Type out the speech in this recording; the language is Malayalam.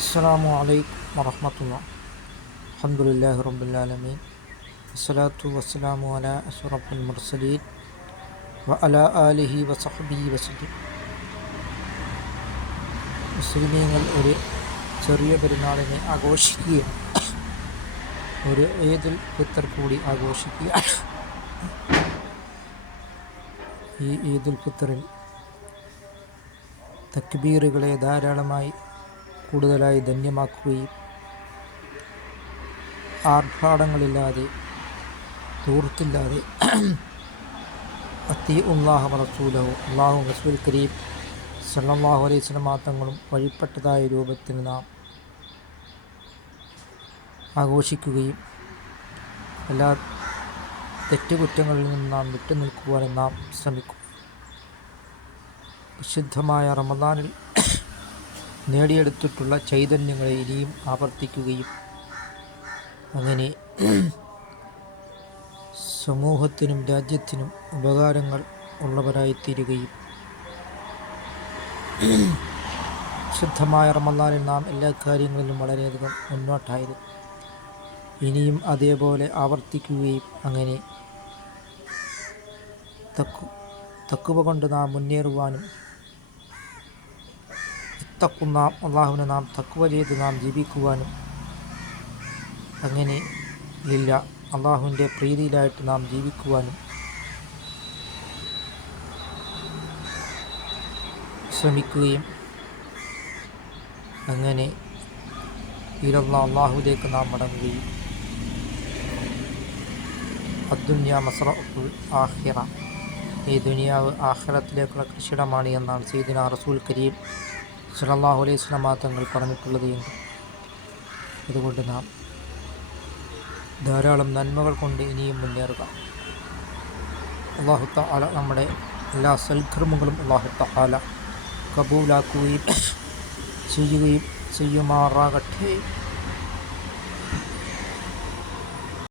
السلام عليكم ورحمة الله. الحمد لله رب العالمين. الصلاة والسلام على أشرف المرسلين وعلى آله وصحبه وسلم. മുസ്ലിമീങ്ങൾ ഒരു ചെറിയ പെരുന്നാളിനെ ആഘോഷിക്കുക, ഒരു ഈദുൽ ഫിത്തർ കൂടി ആഘോഷിക്കുക. ഈ ഈദുൽ ഫിത്തറിൽ തക്ബീറുകളെ ധാരാളമായി കൂടുതലായി ധന്യമാക്കുകയും ആർഭാടങ്ങളില്ലാതെ ധൂർത്തില്ലാതെ അത്തീഉല്ലാഹ വറസൂലഹു, അല്ലാഹു റസൂൽ കരീം സല്ലല്ലാഹു അലൈഹി വസല്ലം തങ്ങളും വഴിപ്പെട്ടതായ രൂപത്തിൽ നാം ആഘോഷിക്കുകയും എല്ലാ തെറ്റുകുറ്റങ്ങളിൽ നിന്ന് നാം വിട്ടുനിൽക്കുവാനും നാം ശ്രമിക്കും. വിശുദ്ധമായ റമദാനിൽ നേടിയെടുത്തിട്ടുള്ള ചൈതന്യങ്ങളെ ഇനിയും ആവർത്തിക്കുകയും അങ്ങനെ സമൂഹത്തിനും രാജ്യത്തിനും ഉപകാരങ്ങൾ ഉള്ളവരായിത്തീരുകയും, ശുദ്ധമായ റമദാനിൽ നാം എല്ലാ കാര്യങ്ങളിലും വളരെയധികം മുന്നോട്ടായിരുന്നു. ഇനിയും അതേപോലെ ആവർത്തിക്കുകയും അങ്ങനെ തഖ്വ കൊണ്ട് നാം മുന്നേറുവാനും, നാം അള്ളാഹുവിനെ നാം തഖ്വ ചെയ്ത് നാം ജീവിക്കുവാനും, അങ്ങനെ ഇല്ല അള്ളാഹുവിൻ്റെ പ്രീതിയിലായിട്ട് നാം ജീവിക്കുവാനും ശ്രമിക്കുകയും, അങ്ങനെ അള്ളാഹുവിലേക്ക് നാം മടങ്ങുകയും, അദ്ദുന്യ മസ്റഉൽ ആഖിറ, ഈ ദുനിയാവ് ആഖിറത്തിലേക്കുള്ള കൃഷിയിടമാണ് എന്നാണ് സയ്യിദുനാ റസൂൽ കരീം സല്ലല്ലാഹു അലൈഹി വസല്ലം തങ്ങൾ പറഞ്ഞിട്ടുള്ളത് എങ്കിൽ, അതുകൊണ്ട് നാം ധാരാളം നന്മകൾ കൊണ്ട് ഇനിയും മുന്നേറുക. അല്ലാഹു തആല നമ്മുടെ എല്ലാ സൽക്കർമ്മങ്ങളും അല്ലാഹു തആല കബൂലാക്കുകയും ചെയ്യുമാറാകട്ടെ.